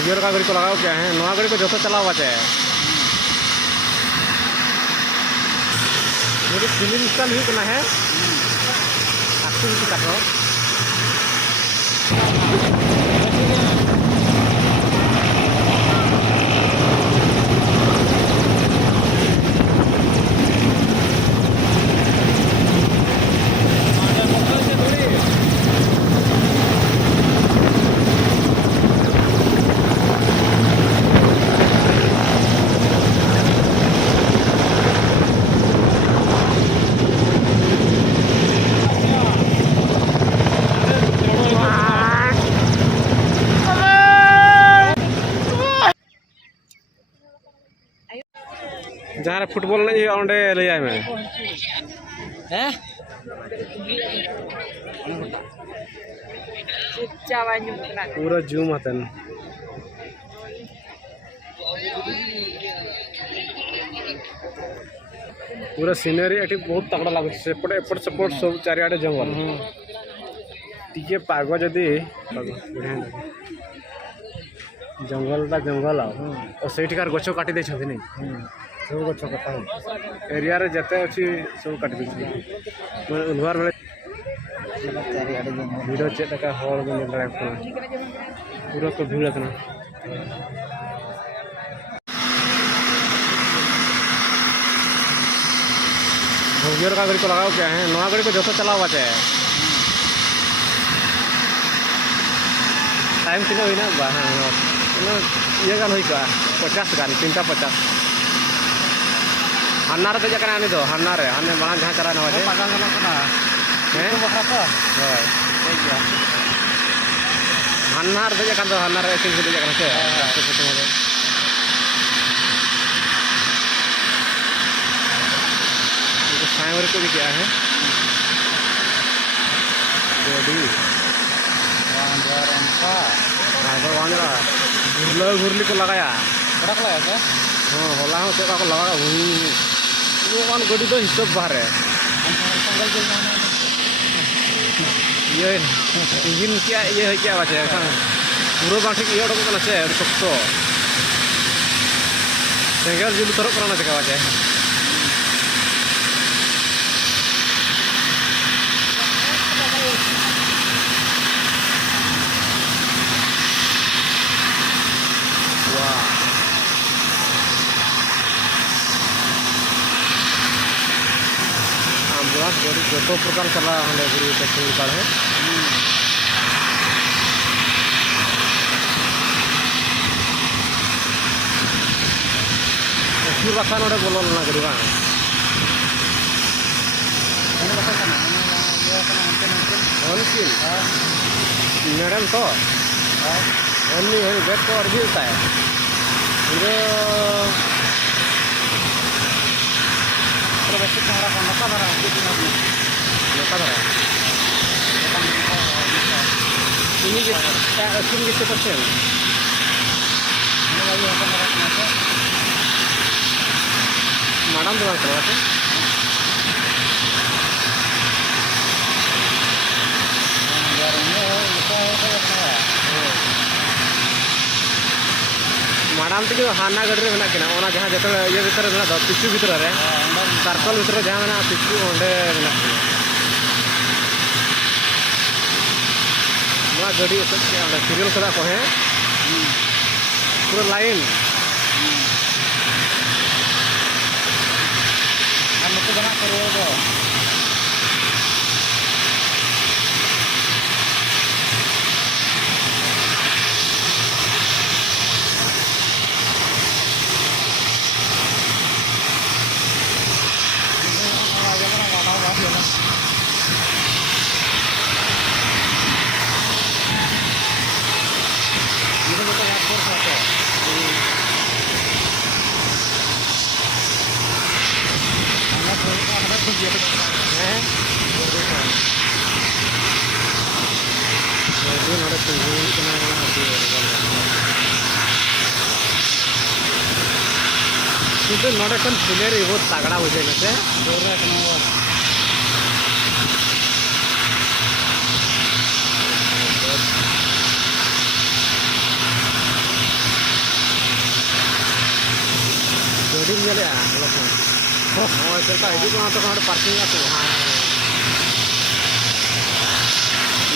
Gear का गाड़ी को लगाओ क्या है नवा गाड़ी को जो चला हुआ चाहे मुझे फिल्म इंस्टॉल हुई करना है एक्टिविटी कर रहा हूँ जहाँ फुटबॉल नहीं अंडे ले आए मैं पूरा जूम आता है पूरा सीनरी एटी बहुत तगड़ा लगुच सेपटे एपट सेपट सब चारिआडे जंगल टिके पाग जदि जंगलटा जंगल और सेठिकार गछ काटी दे छथि नहीं सब गछ कटा एरिया रे जते अछि सब काटी दे मैं उलवार बेले चारिआडे जंगल वीडियो चेक का हॉल में लड़ा पूरा को भीड़ रखना गियर का गाड़ी को लगाओ क्या है नवा गाड़ी को जो चला हुआ चाहे टाइम तीन हुई ये गान हुई का 50 गान 350 हाना रे देजा कना दो हाना रे हाने मां जहां चला ना वाजे पागा गलो कना हैं बखरा तो होय ठीक है हाना रे देजा कना हाना रे सिंह देजा कना से साइवर को भी क्या है घुरली को लगाया क्या हाँ होला चेका को लगा वन गड्डी तो हिसाब बाहर ये इंजिन क्या ये है क्या बात है पूरा बाकी ये उड़को से शक्त सेंगल जुल तरफ करना चेका बात है जो प्रकार चला हमें गुरु टेक्निक कार्ड है फिर बाखा नोड़े बोलो ना गरीब मैडम तो बेड को अर्जी होता है बेसिक हमारा नौका भरा नौका भरा तुम कितने परसेंट मैडम दुकान करवाते मैडम तक हाना गड्डी में जहाँ जो ये भीतर पिचू भीतर सर्कल भीतर जहाँ पिचू अंडे गाड़ी सीरियल कदा को है पूरा लाइन किंतु नोड़े खन सिनेरी बहुत तगड़ा हो जाए से nyale ah. Oh, cerita itu kan atau kan ada parking atau.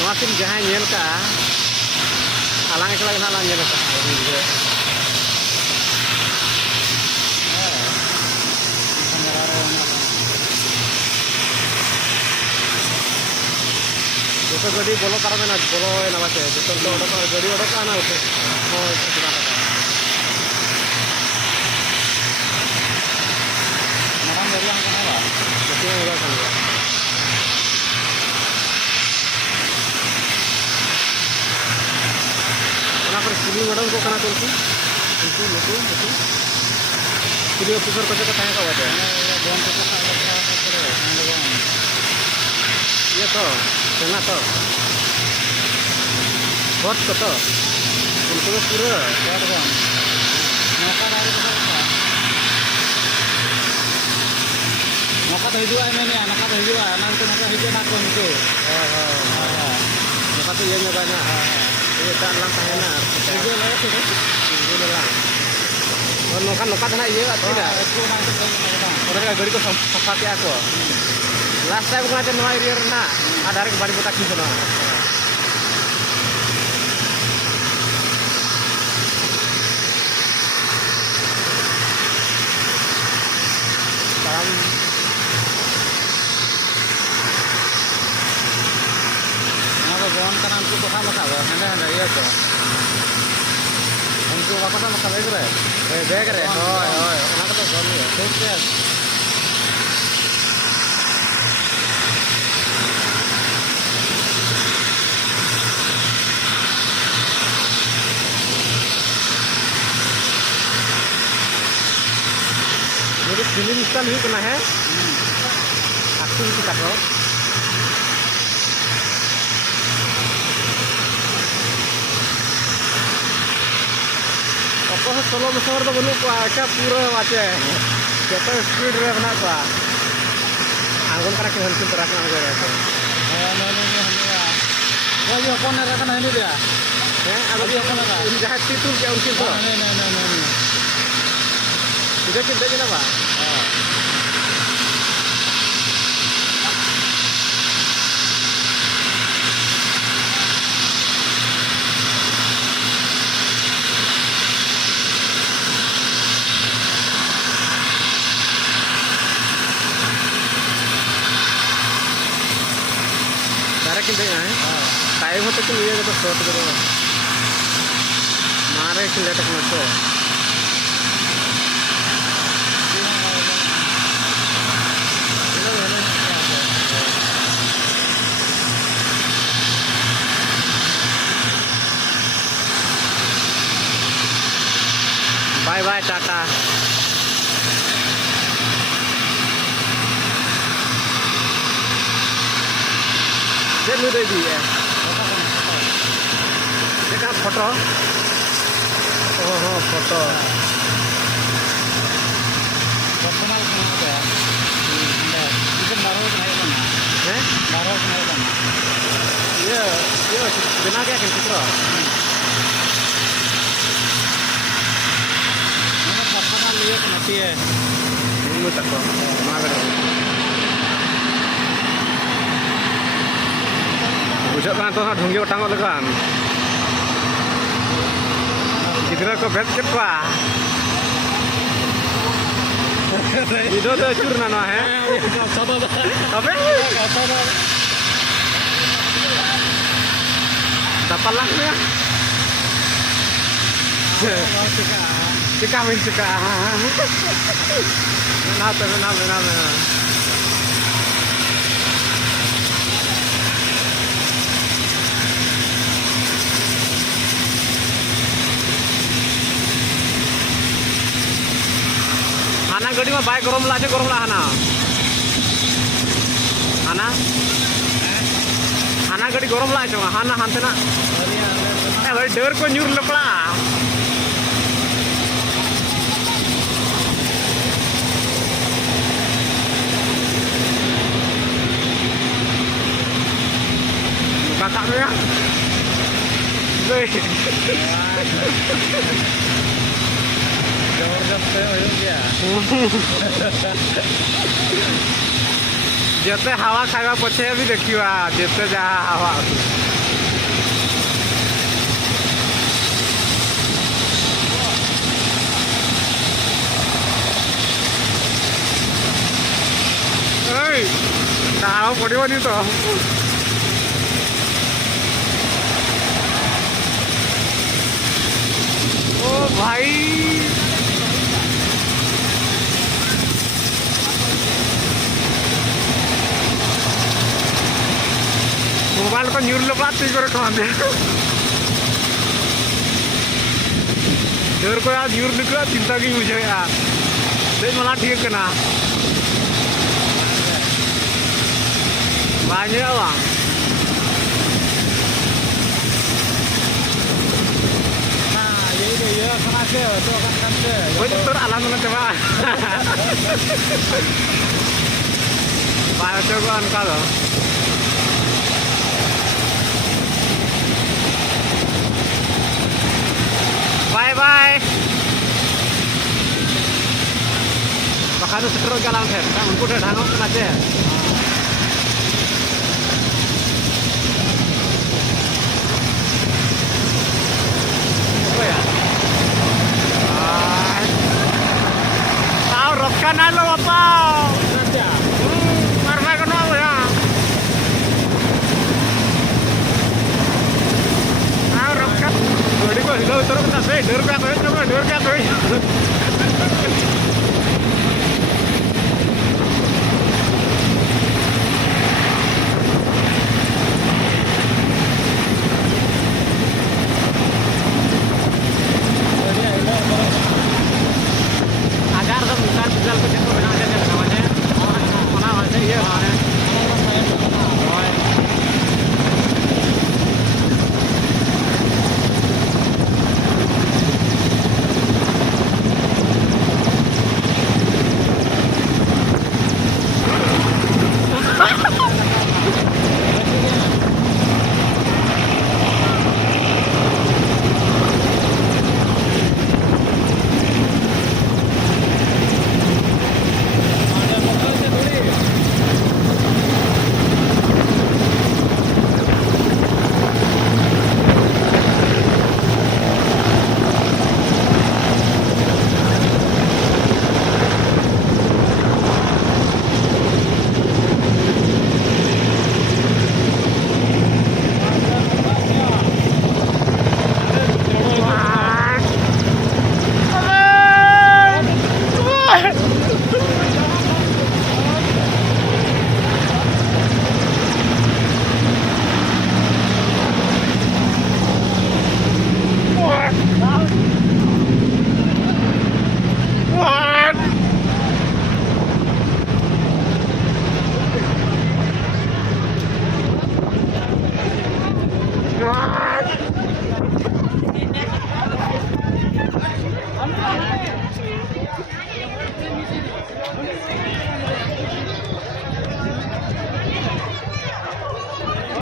Nuatin jahan nyel ka. Alang itu lagi halang nyel ka. Itu gadi bolo karena na bolo nama saya. Itu to gadi udah kana itu. Oh, gimana? Marang dari yang kana ba? Itu yang udah kana. Kenapa sini madam kok kana tulsi? Itu. Sini officer ko ka tanya ka wajah. Bon ko ka iya to, tengah to. Hot to. Untuk pura, kayak bang. Maka dari mana? Maka dari dua ini nih, anak dari dua, nanti hijau nak itu. Maka tuh yang banyak. Ini kan langkah enak. Hijau lah itu. Hijau lah. Kalau nokan na iya tidak. Orang nggak beri kok seperti aku. Last time ko natin mga area na ada rin bari butak dito na. Mga gawan ka nang ko sama ka ba? Handa iya to. Unko baka sama ka begre. Begre. Hoy. Ona ka to gami. ठीक Jadi film style huyu kena hai. Activity ka to. Apa solo mesor to banu ko acha pura acha. Keto speed re bana ko. Angon kara ke hansin tera kana gore to. No. Yo kon ra kana ini dia. Abo dia kon ra. Ini jahat itu ke unkin to. No. Sudah cinta je apa? Direct cinta ya? Time होते कि ये तो short करो मारे कि late मत तो bye Tata जब दे दी है फोटो ओहो फोटो ये बना क्या चित्र बुझा तो ढूंगी ओटांग लगान गिद्रा को भेद के पा इधर तो चूर ना है अबे tapalak ya Cika benar. Hana gadi mah baik gorom lah Hana gadi gorom lah aja Hana hantena bari deur ko nyur lepla kakaknya ya. 对。जबरदस्त हो गया जिते हवा खावा पछे भी देखा जिते जहाँ हवा डाल पड़ोनी तो ओ भाई मोबाइल को न्यूर लो बात कर खाने डर को यार न्यूर निकला चिंता की मुझे यार देख मला ठीक ना banyak bang nah jadi ya kan ada tuh kan betul alam mana coba pak coba kalau bye bye bahkan seteru jalan kan untuk udah danau kan aja Rokkan lo apa? Karena kenapa ya? Rokkan. Jadi kok hilang terus kita sih, dur क्या